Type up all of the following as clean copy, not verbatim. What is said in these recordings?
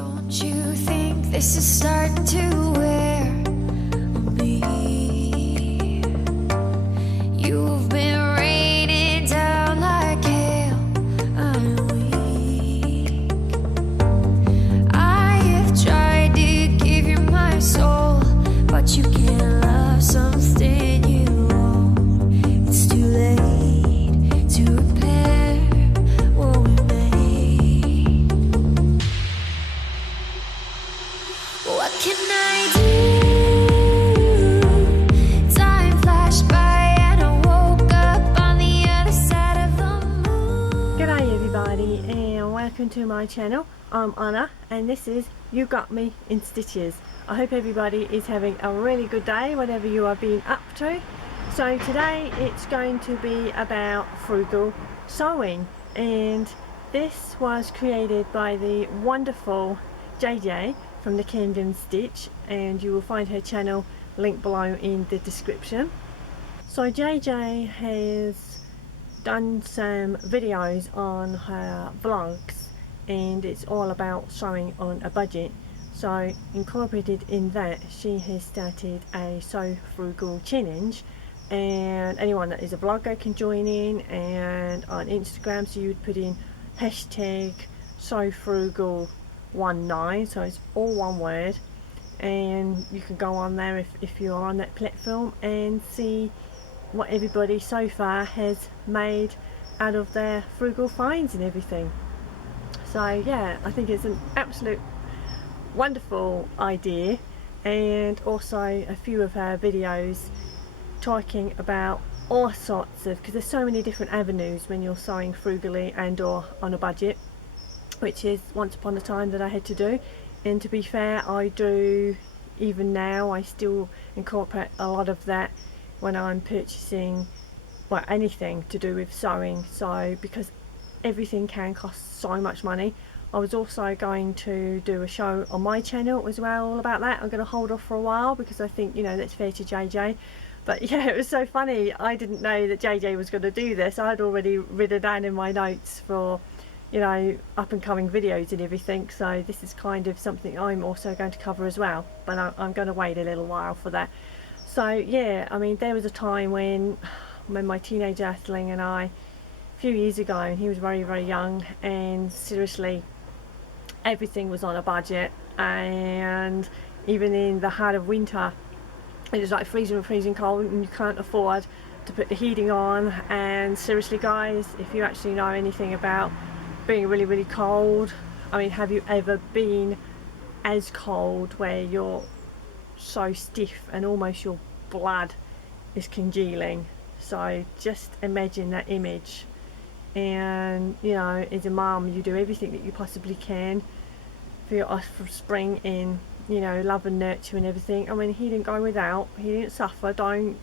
Don't you think this is starting to wear on me? You've been raining down like hail. I'm weak. I have tried to give you my soul, but you can't love something you own. It's too late to repair what we made. What can I do? Time flashed by and I woke up on the other side of the moon. G'day everybody and welcome to my channel. I'm Anna and this is You Got Me in Stitches. I hope everybody is having a really good day, whatever you are being up to. So today it's going to be about frugal sewing, and this was created by the wonderful JayJay from the Camden Stitch, and you will find her channel linked below in the description. So JayJay has done some videos on her vlogs and it's all about sewing on a budget. So incorporated in that, she has started a Sew Frugal challenge, and anyone that is a vlogger can join in. And on Instagram, so you would put in hashtag Sew Frugal 19, so it's all one word, and you can go on there if you're on that platform and see what everybody so far has made out of their frugal finds and everything. So yeah, I think it's an absolute wonderful idea, and also a few of her videos talking about all sorts of, because there's so many different avenues when you're sewing frugally and or on a budget, which is once upon a time that I had to do. And to be fair, I do even now. I still incorporate a lot of that when I'm purchasing, well, anything to do with sewing. So because everything can cost so much money. I was also going to do a show on my channel as well all about that. I'm going to hold off for a while because I think, you know, that's fair to JayJay. But yeah, it was so funny. I didn't know that JayJay was going to do this. I had already written down in my notes for, you know, up and coming videos and everything. So this is kind of something I'm also going to cover as well. But I'm going to wait a little while for that. So yeah, I mean, there was a time when my teenage earthling and I, a few years ago, and he was very, very young, and seriously, everything was on a budget, and even in the heart of winter, it was like freezing cold, and you can't afford to put the heating on. And seriously guys, if you actually know anything about being really, really cold, I mean, have you ever been as cold where you're so stiff and almost your blood is congealing? So just imagine that image. And you know, as a mum, you do everything that you possibly can for your offspring in, you know, love and nurture and everything. I mean, he didn't go without, he didn't suffer. Don't,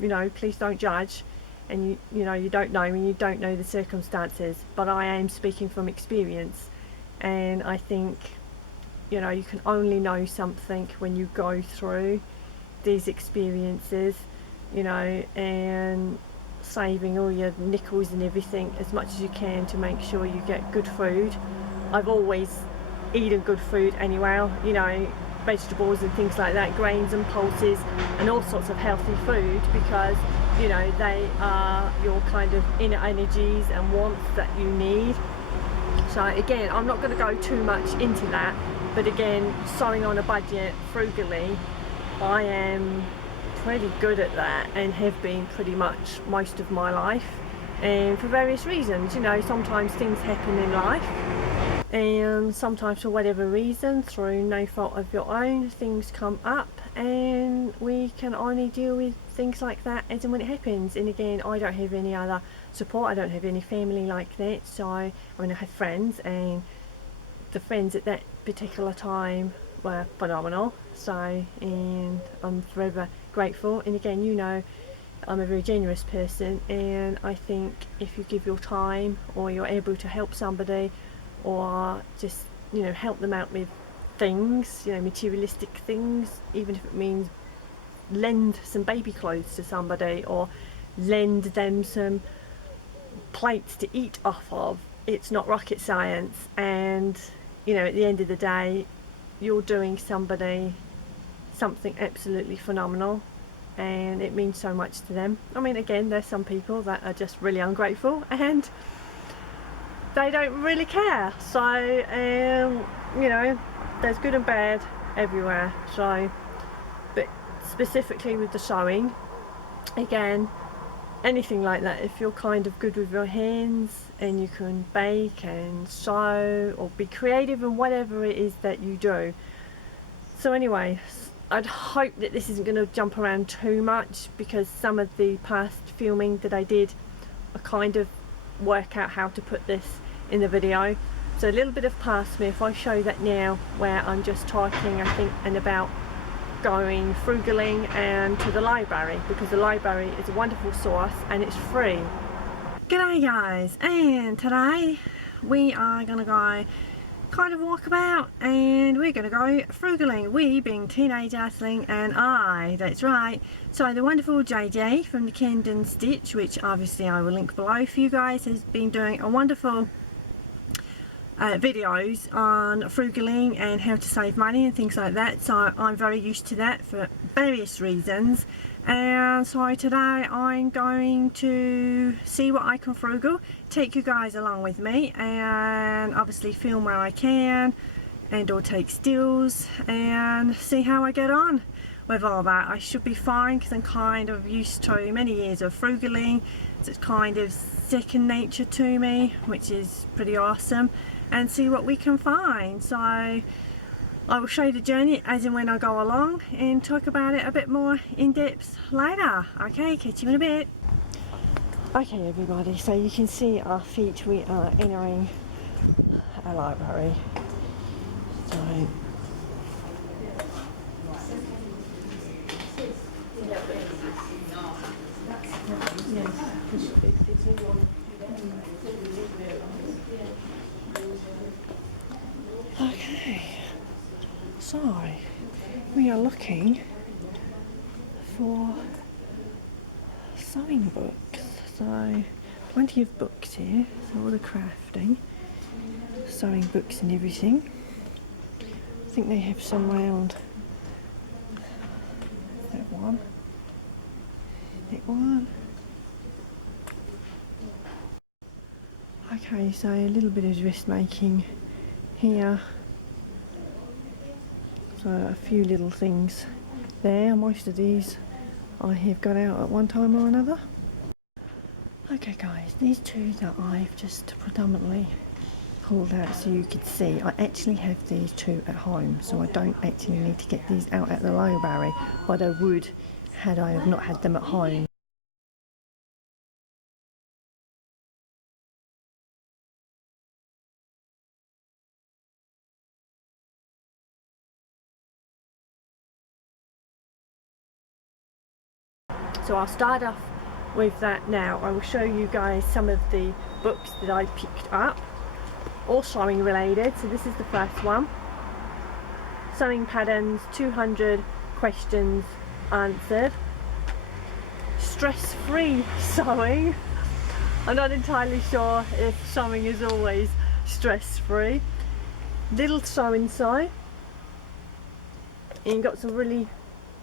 you know, please don't judge. And you know, you don't know me, you don't know the circumstances, but I am speaking from experience. And I think, you know, you can only know something when you go through these experiences, you know, and saving all your nickels and everything as much as you can to make sure you get good food. I've always eaten good food anyway, you know, vegetables and things like that, grains and pulses and all sorts of healthy food, because, you know, they are your kind of inner energies and wants that you need. So again, I'm not going to go too much into that, but again, sewing on a budget frugally, I am pretty good at that and have been pretty much most of my life, and for various reasons. You know, sometimes things happen in life, and sometimes for whatever reason, through no fault of your own, things come up, and we can only deal with things like that as and when it happens. And again, I don't have any other support, I don't have any family like that. So I mean, I have friends, and the friends at that particular time were phenomenal. So, and I'm forever grateful. And again, you know, I'm a very generous person, and I think if you give your time, or you're able to help somebody, or just, you know, help them out with things, you know, materialistic things, even if it means lend some baby clothes to somebody, or lend them some plates to eat off of, it's not rocket science. And you know, at the end of the day, you're doing somebody something absolutely phenomenal, and it means so much to them. I mean, again, there's some people that are just really ungrateful and they don't really care. So you know, there's good and bad everywhere. So, but specifically with the sewing, again, anything like that, if you're kind of good with your hands and you can bake and sew or be creative in whatever it is that you do. So anyway, I'd hope that this isn't going to jump around too much, because some of the past filming that I did, I kind of work out how to put this in the video. So a little bit of past me, if I show that now, where I'm just talking, I think, and about going frugaling and to the library, because the library is a wonderful source and it's free. G'day guys, and today we are going to go kind of walkabout, and we're going to go frugaling. We being teenage Aisling and I, that's right. So the wonderful JayJay from the Camden Stitch, which obviously I will link below for you guys, has been doing a wonderful videos on frugaling and how to save money and things like that. So I'm very used to that for various reasons, and so today I'm going to see what I can frugal, take you guys along with me, and obviously film where I can and or take stills and see how I get on with all that. I should be fine because I'm kind of used to many years of frugaling, so it's kind of second nature to me, which is pretty awesome, and see what we can find. So I will show you the journey as and when I go along and talk about it a bit more in depth later. Okay, catch you in a bit. Okay everybody, so you can see our feet, we are entering a library. So okay, so we are looking for sewing books. So plenty of books here, so all the crafting, sewing books and everything. I think they have some round. That one. That one. Okay, so a little bit of dressmaking here. So a few little things there. Most of these I have got out at one time or another. Okay guys, these two that I've just predominantly pulled out so you could see, I actually have these two at home, so I don't actually need to get these out at the library, but I would had I have not had them at home. So I'll start off with that now. I will show you guys some of the books that I picked up, all sewing related. So this is the first one, Sewing Patterns, 200 Questions Answered. Stress-free sewing. I'm not entirely sure if sewing is always stress-free. Little Sew Inside, and you've got some really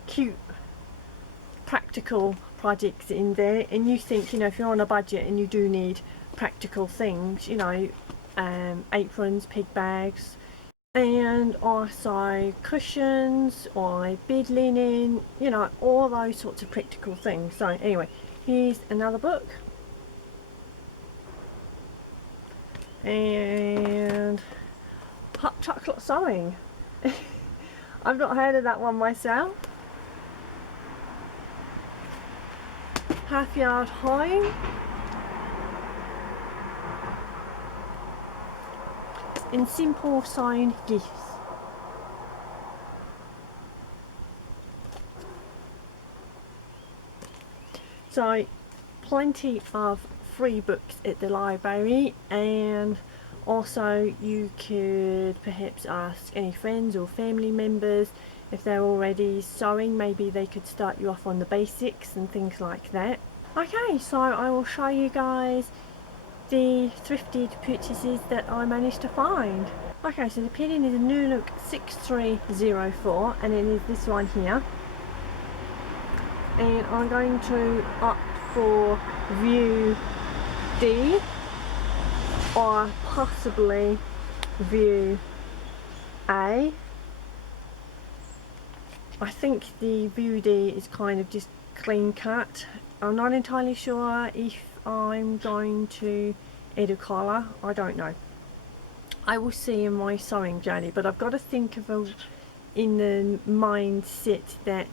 cute practical projects in there, and you think, you know, if you're on a budget and you do need practical things, you know, aprons, pig bags, and also cushions or bed linen, you know, all those sorts of practical things. So anyway, here's another book, and hot chocolate sewing. I've not heard of that one myself. Half Yard Home, and Simple Sewn Gifts. So plenty of free books at the library, and also you could perhaps ask any friends or family members if they're already sewing, maybe they could start you off on the basics and things like that. Okay, so I will show you guys the thrifted purchases that I managed to find. Okay, so the pattern is a New Look 6304 and it is this one here. And I'm going to opt for view D or possibly view A. I think the view D is kind of just clean cut. I'm not entirely sure if I'm going to add a collar, I don't know. I will see in my sewing journey, but I've got to think of in the mindset that,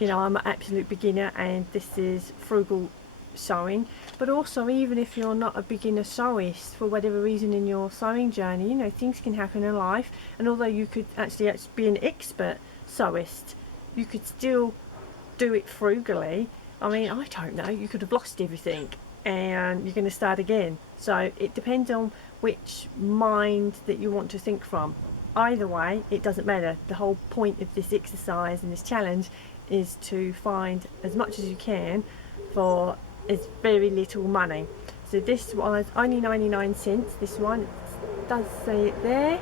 you know, I'm an absolute beginner and this is frugal sewing. But also, even if you're not a beginner sewist for whatever reason in your sewing journey, you know, things can happen in life, and although you could actually be an expert sewist, you could still do it frugally. I mean, I don't know, you could have lost everything and you're going to start again. So it depends on which mind that you want to think from. Either way, it doesn't matter. The whole point of this exercise and this challenge is to find as much as you can for as very little money. So this was only 99 cents, this one, it does say it there,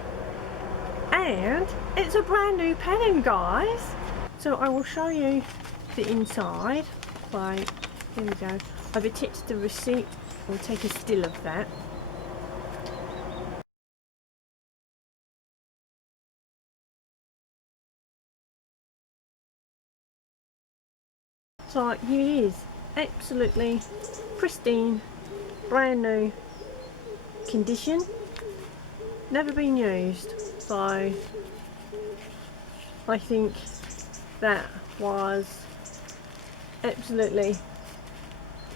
and it's a brand new pattern, guys. So I will show you the inside. Right, here we go. I've attached the receipt. We'll take a still of that. So here it is, absolutely pristine, brand new condition, never been used. So I think that was absolutely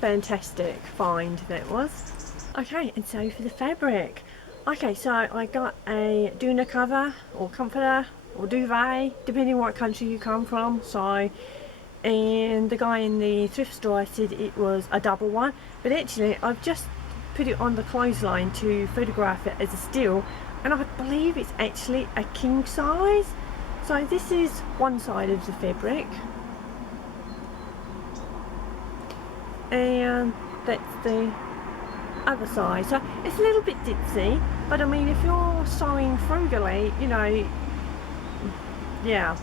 fantastic find, that was. Okay, and so for the fabric. Okay, so I got a doona cover or comforter or duvet, depending what country you come from. So, and the guy in the thrift store said it was a double one, but actually I've just put it on the clothesline to photograph it as a still, and I believe it's actually a king size. So this is one side of the fabric, and that's the other side. So it's a little bit ditzy, but I mean, if you're sewing frugally, you know, yeah,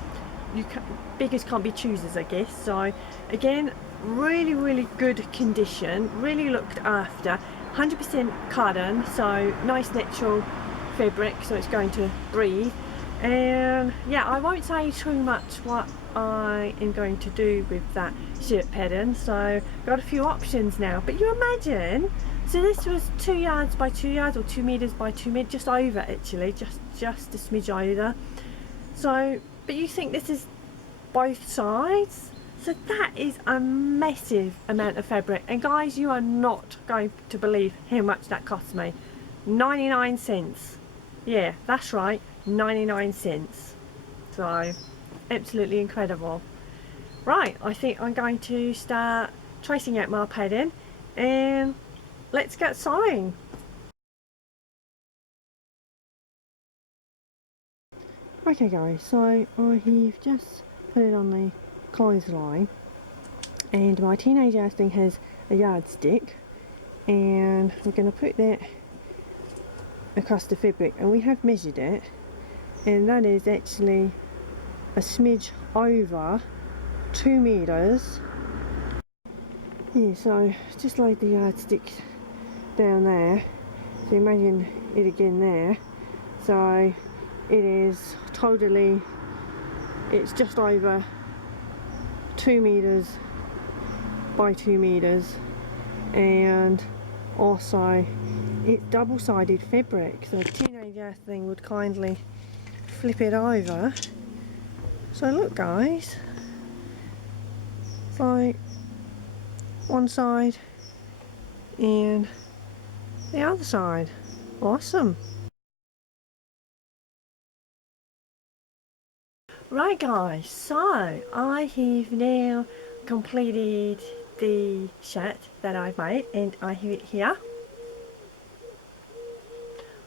you can, beggars can't be choosers, I guess. So again, really good condition, really looked after, 100% cotton, so nice natural fabric, so it's going to breathe. And yeah, I won't say too much what I am going to do with that shirt pattern, so got a few options now. But you imagine, so this was 2 yards by 2 yards, or 2 meters by 2 meters, just over actually, just a smidge over. So, but you think this is both sides, so that is a massive amount of fabric. And guys, you are not going to believe how much that cost me. 99 cents. Yeah, that's right, 99 cents. So absolutely incredible. Right, I think I'm going to start tracing out my pattern and let's get sewing. Okay guys, so I have just put it on the clothesline, and my teenager thing has a yardstick, and we're going to put that across the fabric, and we have measured it, and that is actually a smidge over 2 meters. Yeah, so just laid the yardstick down there, so imagine it again there. So it is totally, it's just over 2 meters by 2 meters, and also it's double-sided fabric, so the teenager thing would kindly flip it over. So look guys, it's like one side and the other side. Awesome. Right guys, so I have now completed the shirt that I've made, and I have it here.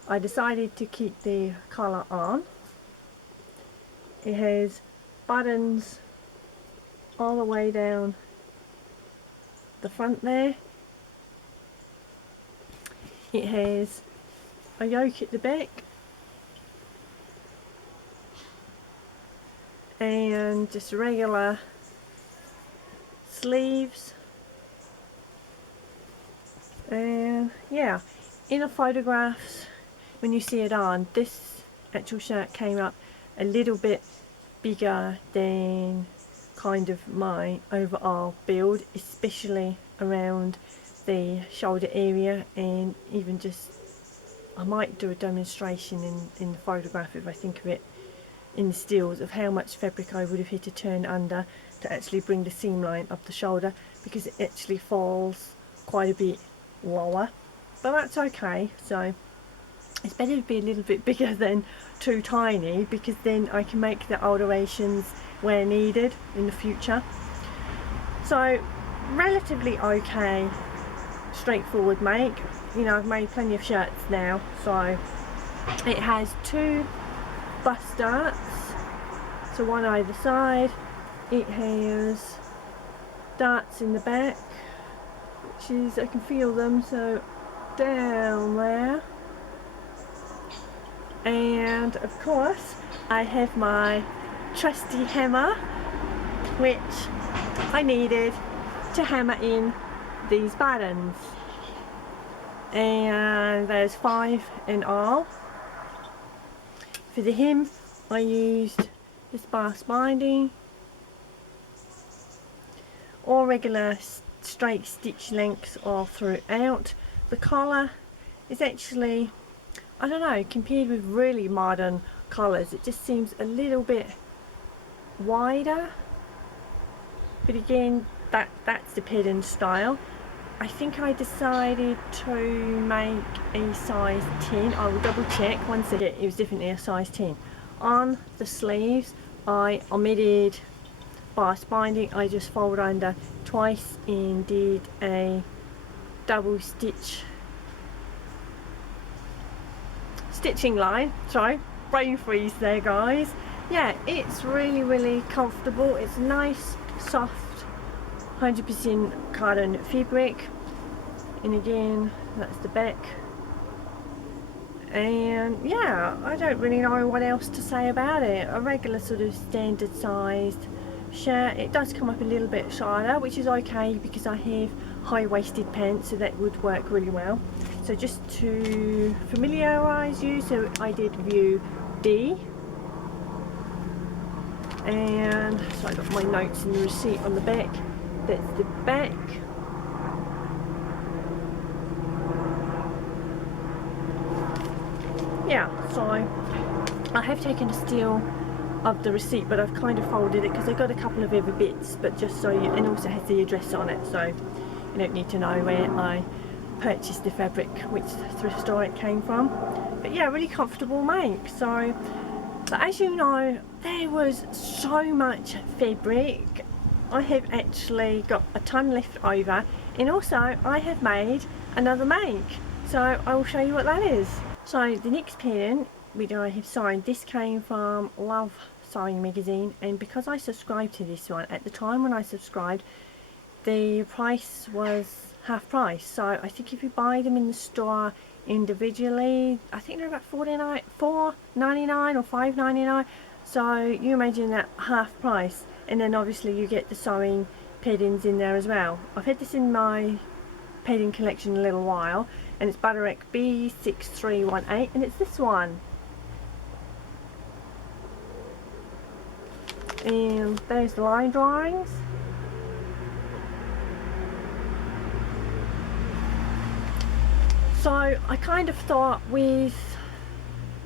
I decided to keep the collar on. It has buttons all the way down the front there. It has a yoke at the back, and just regular sleeves. And yeah, in the photographs when you see it on, this actual shirt came up a little bit bigger than kind of my overall build, especially around the shoulder area, and even just I might do a demonstration in the photograph if I think of it in the stills of how much fabric I would have had to turn under to actually bring the seam line up the shoulder, because it actually falls quite a bit lower, but that's okay. So it's better to be a little bit bigger than too tiny, because then I can make the alterations where needed in the future. So relatively okay, straightforward make. You know, I've made plenty of shirts now. So it has 2 bust darts, so one either side. It has darts in the back, which is, I can feel them, so down there. And of course I have my trusty hammer, which I needed to hammer in these buttons, and there's 5 in all. For the hem I used this bar binding, all regular straight stitch lengths all throughout. The collar is actually, I don't know, compared with really modern collars, it just seems a little bit wider, but again, that's the pattern style. I think I decided to make a size 10. I will double check once again. It was definitely a size 10. On the sleeves I omitted bar binding. I just folded under twice and did a double stitching line. Sorry, brain freeze there guys. Yeah, it's really comfortable. It's nice, soft, 100% cotton fabric, and again that's the back. And yeah, I don't really know what else to say about it. A regular sort of standard sized shirt. It does come up a little bit shorter, which is okay because I have high-waisted pants, so that would work really well. So just to familiarise you, so I did view D, and so I got my notes and the receipt on the back. That's the back. Yeah, so I have taken a steal of the receipt, but I've kind of folded it because I got a couple of other bits, but just so you, and also has the address on it, so you don't need to know where I purchased the fabric, which thrift store it came from. But yeah, really comfortable make. So, but as you know, there was so much fabric. I have actually got a ton left over, and also I have made another make, so I will show you what that is. So the next pattern which I have sewn, this came from Love Sewing magazine, and because I subscribed to this one, at the time when I subscribed the price was half price. So I think if you buy them in the store individually, I think they're about $4.99 or $5.99. So you imagine that half price, and then obviously you get the sewing patterns in there as well. I've had this in my pattern collection a little while, and it's Butterick B6318, and it's this one. And there's the line drawings. So I kind of thought with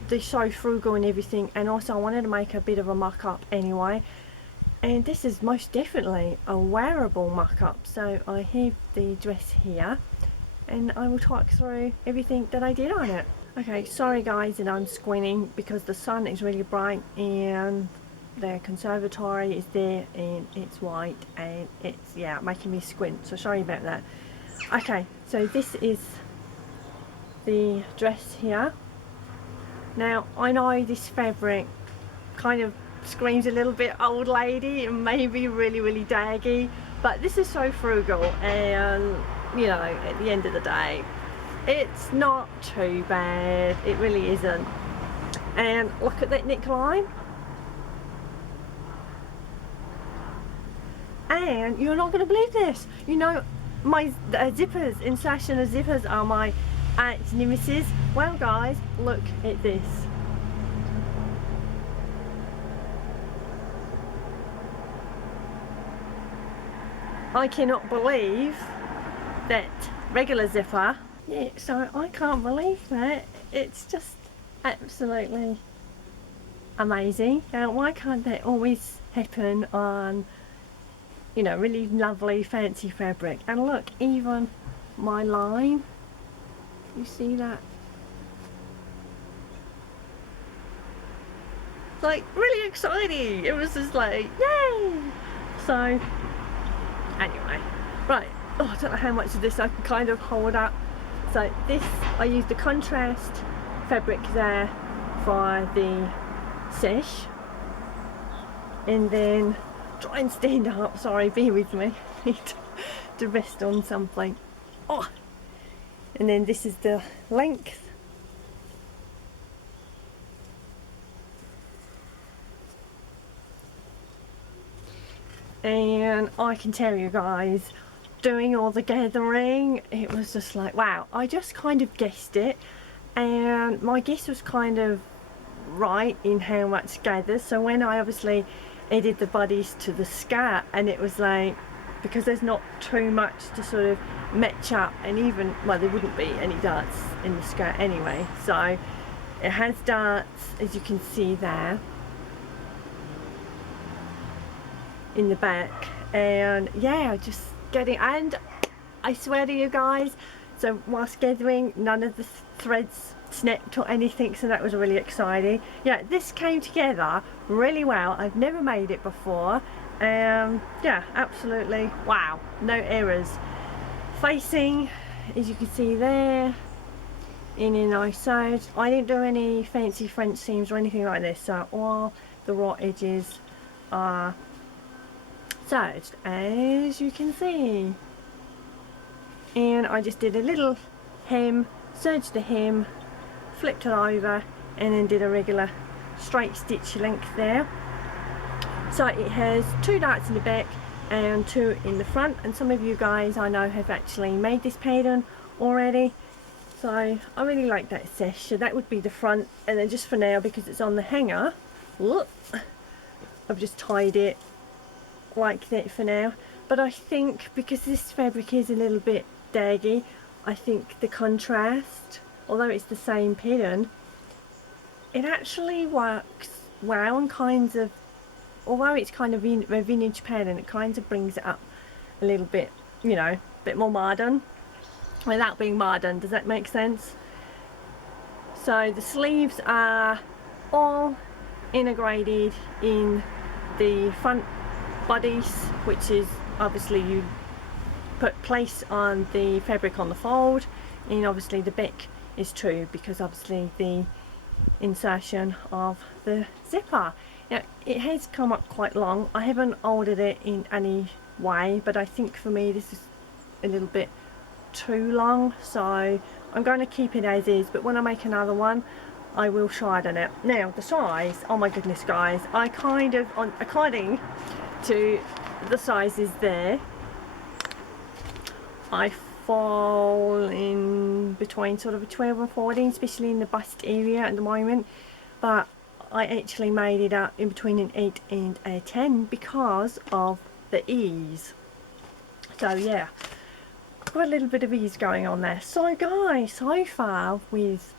the So Frugal and everything, and also I wanted to make a bit of a mock-up anyway, and this is most definitely a wearable mock-up. So I have the dress here, and I will talk through everything that I did on it. Okay, sorry guys that I'm squinting because the sun is really bright and the conservatory is there and it's white and it's, yeah, making me squint, so sorry about that. Okay, so this is the dress here. Now I know this fabric kind of screams a little bit old lady and maybe really daggy, but this is So Frugal, and you know, at the end of the day it's not too bad, it really isn't. And look at that neckline. And you're not going to believe this, you know, my zippers, insertion of zippers are my arch nemesis. Well guys, look at this. I cannot believe that regular zipper. Yeah, so I can't believe that. It's just absolutely amazing. Now, why can't that always happen on, you know, really lovely fancy fabric? And look, even my line, you see that? Like, really exciting. It was just like, yay! So anyway, right, oh, I don't know how much of this I can kind of hold up. So this, I used the contrast fabric there for the sash, and then try and stand up, sorry, bear with me, I need to rest on something. Oh, and then this is the length. And I can tell you guys, doing all the gathering, it was just like, wow, I just kind of guessed it, and my guess was kind of right in how much gathers. So when I obviously added the bodies to the skirt, and it was like, because there's not too much to sort of match up, and even, well, there wouldn't be any darts in the skirt anyway, so it has darts, as you can see there in the back. And yeah, just getting, and I swear to you guys, so whilst gathering, none of the threads snapped or anything, so that was really exciting. Yeah, this came together really well. I've never made it before. Yeah, absolutely wow, no errors. Facing, as you can see there, in a nice side. I didn't do any fancy French seams or anything like this, so all the raw edges are serged, as you can see. And I just did a little hem, serged the hem, flipped it over, and then did a regular straight stitch length there. So it has 2 darts in the back and 2 in the front, and some of you guys I know have actually made this pattern already, so I really like that sash. So that would be the front, and then just for now, because it's on the hanger, whoop, I've just tied it like that for now. But I think because this fabric is a little bit daggy, I think the contrast, although it's the same pattern, it actually works well, and kinds of, although it's kind of a vintage pattern, it kind of brings it up a little bit, you know, a bit more modern without being modern. Does that make sense? So the sleeves are all integrated in the front bodies, which is obviously you put place on the fabric on the fold, and obviously the back is true because obviously the insertion of the zipper. Now it has come up quite long. I haven't altered it in any way, but I think for me this is a little bit too long, so I'm going to keep it as is, but when I make another one I will shorten it. Now the size, oh my goodness guys, I kind of, according to the sizes there, I fall in between sort of a 12 and 14, especially in the bust area at the moment, but I actually made it up in between an 8 and a 10 because of the ease. So yeah, got a little bit of ease going on there. So guys, so far with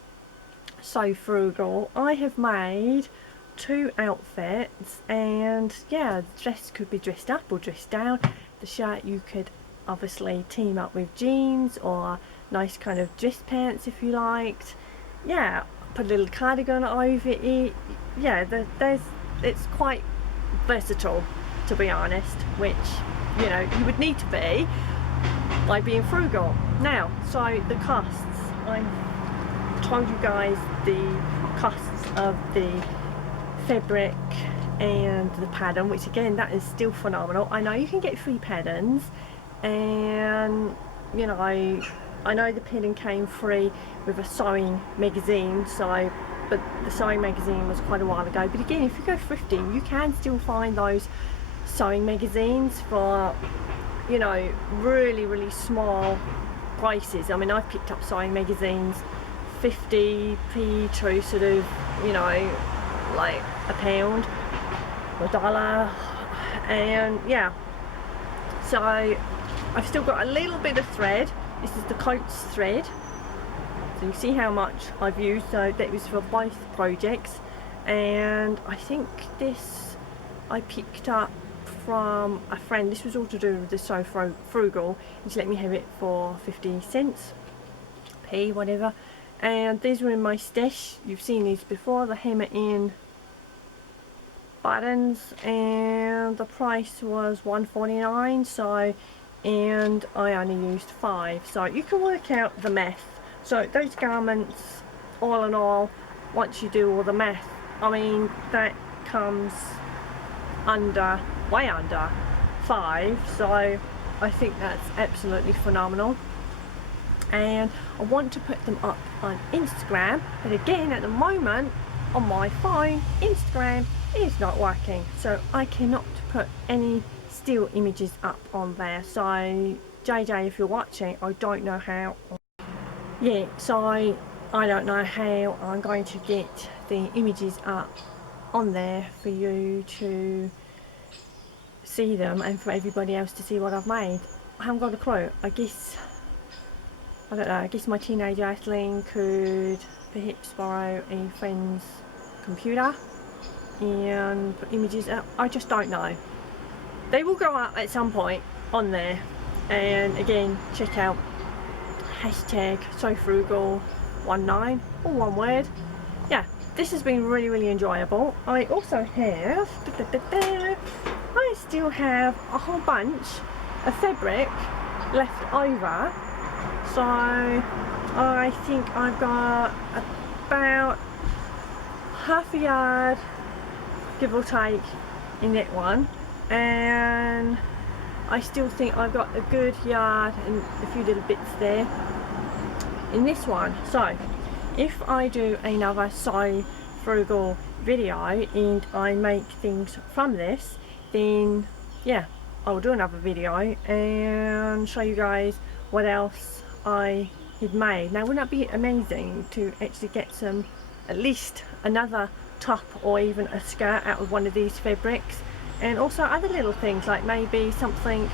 So Frugal, I have made 2 outfits, and yeah, the dress could be dressed up or dressed down. The shirt you could obviously team up with jeans or nice kind of dress pants if you liked. Yeah, put a little cardigan over it. Yeah, it's quite versatile, to be honest, which, you know, you would need to be by being frugal. Now, so the costs, I told you guys the costs of the fabric and the pattern, which again, that is still phenomenal. I know you can get free patterns, and you know, I know the pattern came free with a sewing magazine, so, but the sewing magazine was quite a while ago. But again, if you go thrifting, you can still find those sewing magazines for, you know, really small prices. I mean, I've picked up sewing magazines 50p to sort of, you know, like £1 or $1, and yeah, so I've still got a little bit of thread. This is the coats thread, so you see how much I've used. So that was for both projects, and I think this I picked up from a friend. This was all to do with the So Frugal, and she let me have it for 50 cents, p whatever. And these were in my stash. You've seen these before, the hammer in buttons, and the price was $1.49. So, and I only used 5, so you can work out the math. So those garments, all in all, once you do all the math, I mean, that comes under, way under 5, so I think that's absolutely phenomenal. And I want to put them up on Instagram, but again, at the moment on my phone, Instagram is not working, so I cannot put any still images up on there. So JayJay, if you're watching, I don't know how. Yeah, so I don't know how I'm going to get the images up on there for you to see them and for everybody else to see what I've made. I haven't got a clue. I don't know, I guess my teenage Aisling could perhaps borrow a friend's computer and put images up. I just don't know. They will go up at some point on there, and again, check out hashtag SoFrugal19, all one word. Yeah, this has been really enjoyable. I also have, I still have a whole bunch of fabric left over. So I think I've got about half a yard, give or take, in that one, and I still think I've got a good yard and a few little bits there in this one. So if I do another So Frugal video and I make things from this, then yeah, I'll do another video and show you guys what else I had made. Now, wouldn't that be amazing to actually get some, at least another top or even a skirt out of one of these fabrics, and also other little things like maybe something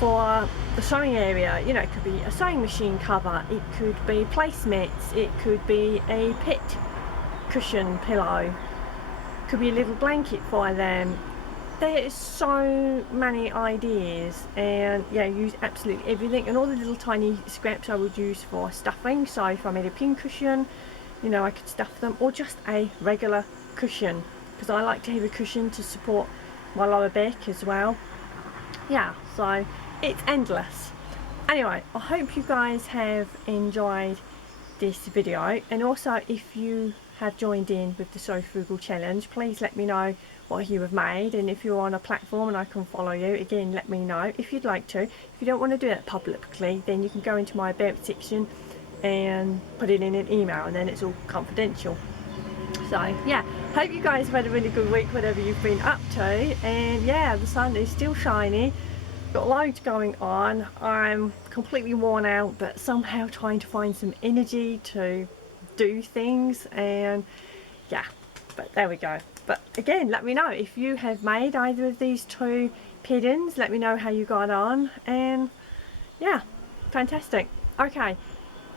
for the sewing area. You know, it could be a sewing machine cover, it could be placemats, it could be a pet cushion pillow, could be a little blanket for them. There's so many ideas, and yeah, use absolutely everything, and all the little tiny scraps I would use for stuffing. So if I made a pin cushion, you know, I could stuff them, or just a regular cushion, because I like to have a cushion to support my lower back as well. Yeah, so it's endless. Anyway, I hope you guys have enjoyed this video, and also if you have joined in with the So Frugal challenge, please let me know what you have made, and if you're on a platform and I can follow you, again, let me know if you'd like to. If you don't want to do that publicly, then you can go into my about section and put it in an email, and then it's all confidential. So yeah, hope you guys have had a really good week, whatever you've been up to, and yeah, the sun is still shiny, got loads going on. I'm completely worn out, but somehow trying to find some energy to do things, and yeah, but there we go. But again, let me know if you have made either of these two pattern. Let me know how you got on, and yeah, fantastic. Okay,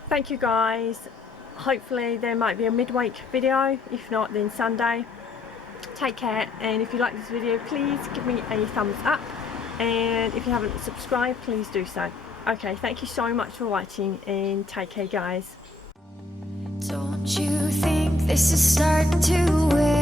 thank you guys. Hopefully there might be a midweek video, if not then Sunday. Take care, and if you like this video, please give me a thumbs up, and if you haven't subscribed, please do so. Okay, thank you so much for watching, and take care guys. Don't you think this is starting to wear